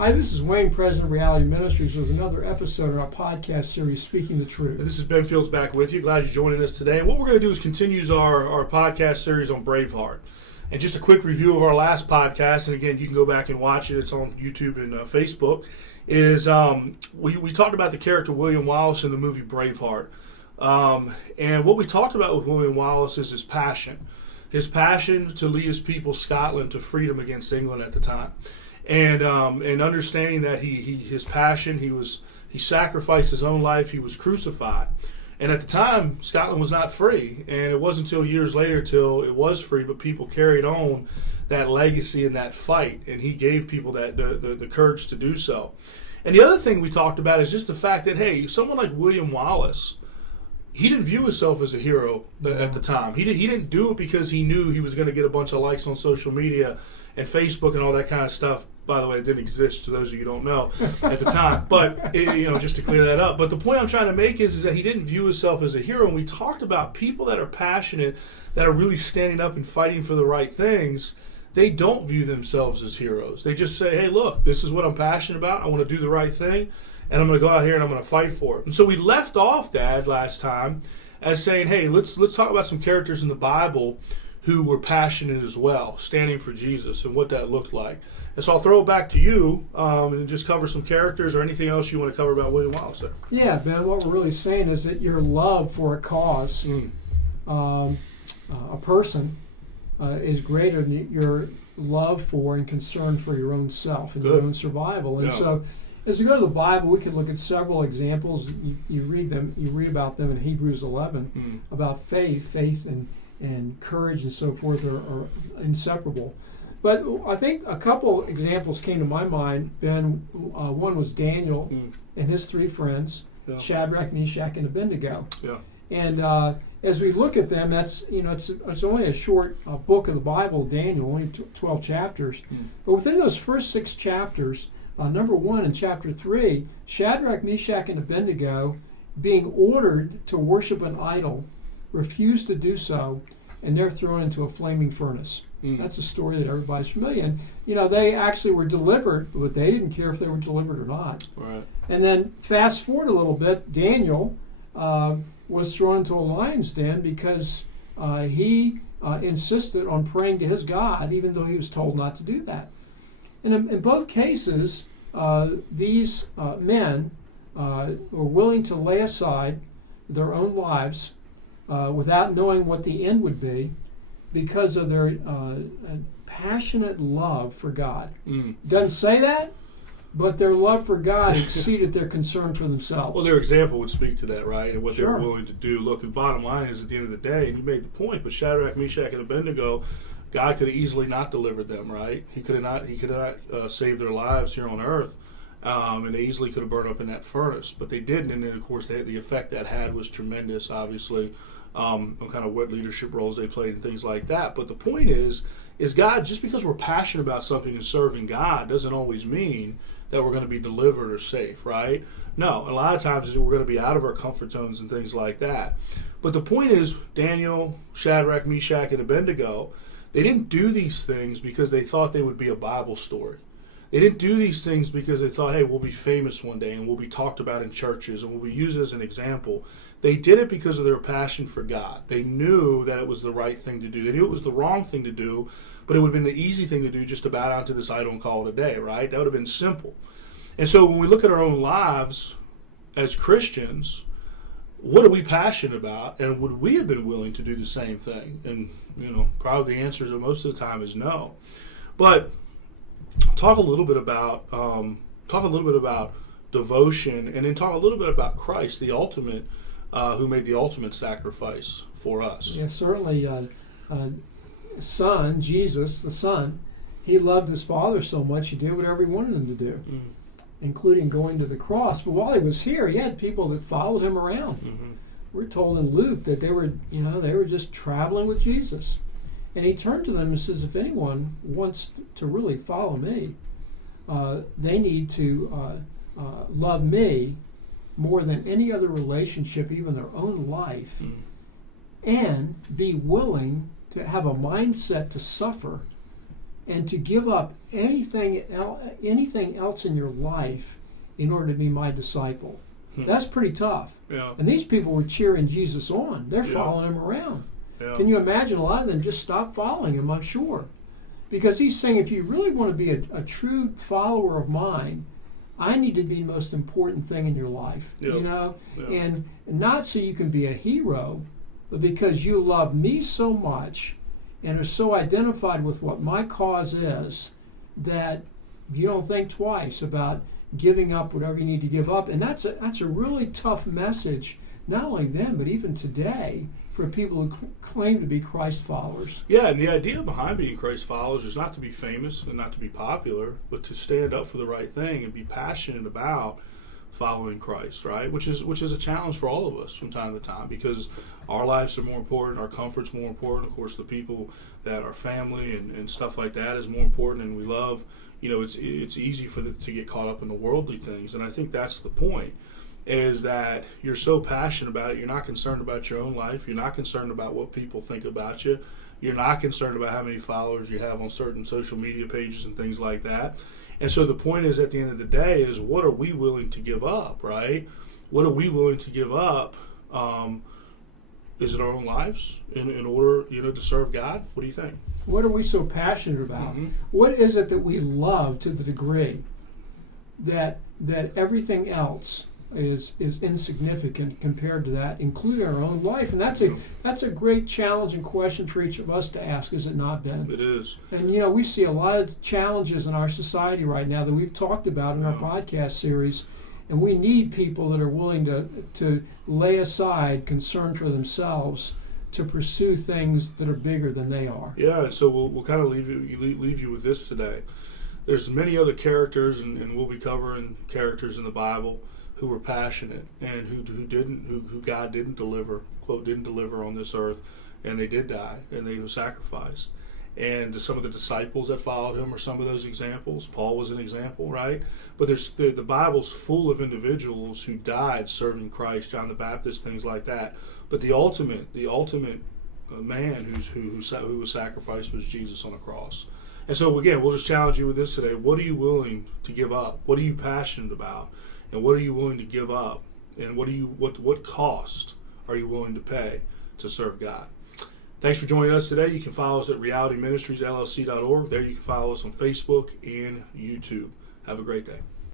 Hi, this is Wayne, President of Reality Ministries, with another episode of our podcast series, Speaking the Truth. This is Ben Fields back with you. Glad you're joining us today. And what we're going to do is continue our podcast series on Braveheart. And just a quick review of our last podcast, and again, you can go back and watch it. It's on YouTube and Facebook. Is we talked about the character William Wallace in the movie Braveheart. And what we talked about with William Wallace is his passion. His passion to lead his people, Scotland, to freedom against England at the time. And understanding that his passion, he sacrificed his own life, he was crucified. And at the time, Scotland was not free. And it wasn't until years later till it was free, but people carried on that legacy and that fight. And he gave people that the courage to do so. And the other thing we talked about is just the fact that, hey, someone like William Wallace, he didn't view himself as a hero at the time. He didn't do it because he knew he was going to get a bunch of likes on social media and Facebook and all that kind of stuff. By the way, it didn't exist, to those of you who don't know, at the time. But, just to clear that up. But the point I'm trying to make is that he didn't view himself as a hero. And we talked about people that are passionate, that are really standing up and fighting for the right things. They don't view themselves as heroes. They just say, hey, look, this is what I'm passionate about. I want to do the right thing. And I'm going to go out here and I'm going to fight for it. And so we left off, Dad, last time as saying, hey, let's talk about some characters in the Bible who were passionate as well, standing for Jesus and what that looked like. And so I'll throw it back to you and just cover some characters or anything else you want to cover about William Wallace there. Yeah, Ben, what we're really saying is that your love for a cause, a person, is greater than your love for and concern for your own self and your own survival. And so as we go to the Bible, we can look at several examples. You read about them in Hebrews 11, about faith and courage and so forth are inseparable. But I think a couple examples came to my mind, Ben. One was Daniel and his three friends, Shadrach, Meshach, and Abednego. Yeah. And as we look at them, that's it's only a short book of the Bible, Daniel, only 12 chapters. But within those first 6 chapters, number 1 in chapter 3, Shadrach, Meshach, and Abednego, being ordered to worship an idol, refused to do so, and they're thrown into a flaming furnace. That's a story that everybody's familiar. And they actually were delivered, but they didn't care if they were delivered or not. Right. And then fast forward a little bit, Daniel was thrown into a lion's den because he insisted on praying to his God, even though he was told not to do that. And in both cases, these men were willing to lay aside their own lives without knowing what the end would be, because of their passionate love for God. Doesn't say that, but their love for God exceeded their concern for themselves. Well, their example would speak to that, right? And what they were willing to do. Look, the bottom line is, at the end of the day, and you made the point, but Shadrach, Meshach, and Abednego, God could have easily not delivered them, right? He could have not saved their lives here on earth, and they easily could have burned up in that furnace, but they didn't. And then, of course, the effect that had was tremendous, obviously, on kind of what leadership roles they played and things like that. But the point is God, just because we're passionate about something and serving God doesn't always mean that we're going to be delivered or safe, right? No, a lot of times we're going to be out of our comfort zones and things like that. But the point is, Daniel, Shadrach, Meshach, and Abednego, they didn't do these things because they thought they would be a Bible story. They didn't do these things because they thought, hey, we'll be famous one day and we'll be talked about in churches and we'll be used as an example. They did it because of their passion for God. They knew that it was the right thing to do. They knew it was the wrong thing to do, but it would have been the easy thing to do, just to bow down to this idol and call it a day, right? That would have been simple. And so when we look at our own lives as Christians, what are we passionate about? And would we have been willing to do the same thing? And, probably the answer most of the time is no. But talk a little bit about devotion, and then talk a little bit about Christ, the ultimate, who made the ultimate sacrifice for us. Yeah, certainly. Son, Jesus, the Son, he loved his Father so much he did whatever he wanted him to do, including going to the cross. But while he was here, he had people that followed him around. We're told in Luke that they were just traveling with Jesus. And he turned to them and says, if anyone wants to really follow me, they need to love me more than any other relationship, even their own life, and be willing to have a mindset to suffer and to give up anything else in your life in order to be my disciple. That's pretty tough. Yeah. And these people were cheering Jesus on. They're following him around. Yeah. Can you imagine? A lot of them just stopped following him, I'm sure. Because he's saying, if you really want to be a true follower of mine, I need to be the most important thing in your life. Yep. You know? Yep. And not so you can be a hero, but because you love me so much and are so identified with what my cause is that you don't think twice about giving up whatever you need to give up. And that's a really tough message, not only then, but even today, for people who claim to be Christ followers. Yeah, and the idea behind being Christ followers is not to be famous and not to be popular, but to stand up for the right thing and be passionate about following Christ, right? Which is a challenge for all of us from time to time, because our lives are more important, our comfort's more important. Of course, the people that are family and stuff like that is more important, and we love. It's easy to get caught up in the worldly things, and I think that's the point. Is that you're so passionate about it, you're not concerned about your own life, you're not concerned about what people think about you, you're not concerned about how many followers you have on certain social media pages and things like that. And so the point is, at the end of the day, is what are we willing to give up, right? What are we willing to give up? Is it our own lives in order, to serve God? What do you think? What are we so passionate about? Mm-hmm. What is it that we love to the degree that everything else is insignificant compared to that, including our own life? And that's a great challenge and question for each of us to ask, is it not, Ben? It is. And we see a lot of challenges in our society right now that we've talked about in our podcast series, and we need people that are willing to lay aside concern for themselves to pursue things that are bigger than they are. Yeah, so we'll kind of leave you with this today. There's many other characters, and we'll be covering characters in the Bible who were passionate and who God didn't deliver, quote, didn't deliver on this earth, and they did die and they were sacrificed. And some of the disciples that followed him are some of those examples. Paul was an example, right? But the Bible's full of individuals who died serving Christ, John the Baptist, things like that. But the ultimate man who was sacrificed was Jesus on the cross. And so again, we'll just challenge you with this today. What are you willing to give up? What are you passionate about? And what are you willing to give up? And what cost are you willing to pay to serve God? Thanks for joining us today. You can follow us at realityministriesllc.org. There you can follow us on Facebook and YouTube. Have a great day.